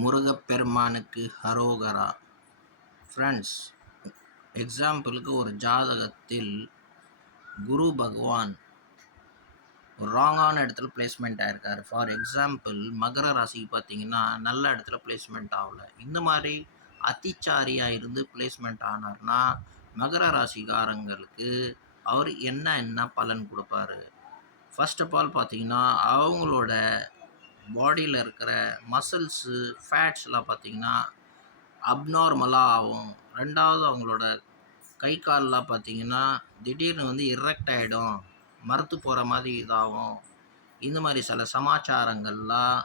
முருகப்பெருமானுக்கு ஹரோகரா. ஃப்ரெண்ட்ஸ், எக்ஸாம்பிளுக்கு ஒரு ஜாதகத்தில் குரு பகவான் ஒரு ராங்கான இடத்துல பிளேஸ்மெண்ட் ஆகிருக்காரு. ஃபார் எக்ஸாம்பிள் மகர ராசிக்கு பார்த்தீங்கன்னா நல்ல இடத்துல பிளேஸ்மெண்ட் ஆகலை. இந்த மாதிரி அத்திச்சாரியாக இருந்து பிளேஸ்மெண்ட் ஆனார்னா மகர ராசிக்காரங்களுக்கு அவர் என்ன பலன் கொடுப்பாரு? ஃபர்ஸ்ட் ஆஃப் ஆல் பார்த்தீங்கன்னா அவங்களோட பாடியில் இருக்கிற மசில்ஸு ஃபேட்ஸ்லாம் பார்த்தீங்கன்னா அப்நார்மலாக ஆகும். ரெண்டாவது அவங்களோட கை கால்லாம் பார்த்தீங்கன்னா திடீர்னு எரெக்ட் ஆகிடும், மரத்து போகிற மாதிரி இதாகும். இந்த மாதிரி சில சமாச்சாரங்கள்லாம்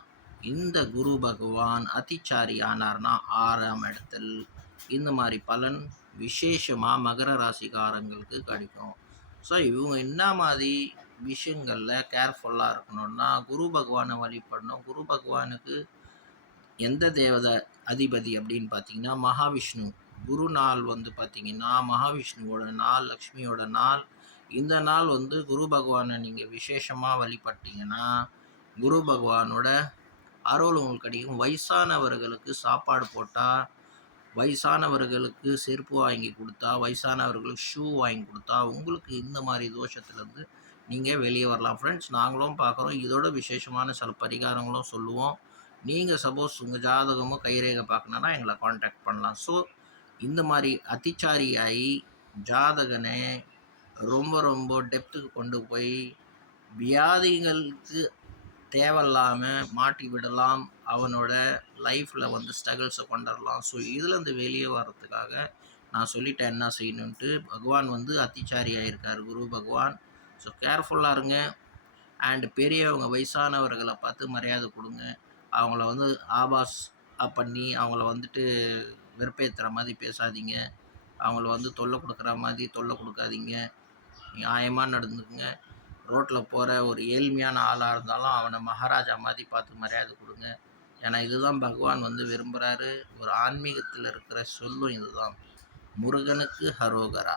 இந்த குரு பகவான் அத்திச்சாரி ஆனார்னா 6ஆம் இடத்தில் இந்த மாதிரி பலன் விசேஷமாக மகர ராசிக்காரங்களுக்கு கிடைக்கும். ஸோ இவங்க என்ன மாதிரி விஷயங்களில் கேர்ஃபுல்லாக இருக்கணும்னா குரு பகவானை வழிபடணும். குரு பகவானுக்கு எந்த தேவதை அதிபதி அப்படின்னு பார்த்தீங்கன்னா மகாவிஷ்ணு. குரு நாள் பார்த்தீங்கன்னா மகாவிஷ்ணுவோட நாள், லக்ஷ்மியோட நாள். இந்த நாள் குரு பகவானை நீங்கள் விசேஷமாக வழிபட்டீங்கன்னா குரு பகவானோட அருள் உங்களுக்கு கிடைக்கும். வயசானவர்களுக்கு சாப்பாடு போட்டால், வயசானவர்களுக்கு செருப்பு வாங்கி கொடுத்தா, வயசானவர்களுக்கு ஷூ வாங்கி கொடுத்தா உங்களுக்கு இந்த மாதிரி தோஷத்துலேருந்து நீங்கள் வெளியே வரலாம். ஃப்ரெண்ட்ஸ், நாங்களும் பார்க்குறோம். இதோட விசேஷமான சில பரிகாரங்களும் சொல்லுவோம். நீங்கள் சப்போஸ் உங்கள் ஜாதகமோ கைரேகை பார்க்கணுன்னா எங்களை காண்டாக்ட் பண்ணலாம். ஸோ இந்த மாதிரி அத்திச்சாரி ஆகி ஜாதகனை ரொம்ப டெப்த்துக்கு கொண்டு போய் வியாதிகளுக்கு தேவையில்லாமல் மாட்டி விடலாம். அவனோட லைஃப்பில் ஸ்ட்ரகிள்ஸை கொண்டுடலாம். ஸோ இதுலேருந்து வெளியே வர்றதுக்காக நான் சொல்லிட்டேன் என்ன செய்யணுன்ட்டு. பகவான் அத்திச்சாரி ஆகியிருக்கார் குரு பகவான். ஸோ கேர்ஃபுல்லாக இருங்க. அண்ட் பெரியவங்க வயசானவர்களை பார்த்து மரியாதை கொடுங்க. அவங்கள ஆபாஸ் பண்ணி அவங்கள வெறுப்பேற்றுற மாதிரி பேசாதீங்க. அவங்கள தொல்லை கொடுக்குற மாதிரி தொல்லை கொடுக்காதீங்க. நியாயமாக நடந்துக்குங்க. ரோட்டில் போகிற ஒரு ஏழ்மையான ஆளாக இருந்தாலும் அவனை மகாராஜா மாதிரி பார்த்து மரியாதை கொடுங்க. ஏன்னா இதுதான் பகவான் விரும்புகிறாரு. ஒரு ஆன்மீகத்தில் இருக்கிற சொல்லும் இதுதான். முருகனுக்கு ஹரோகரா.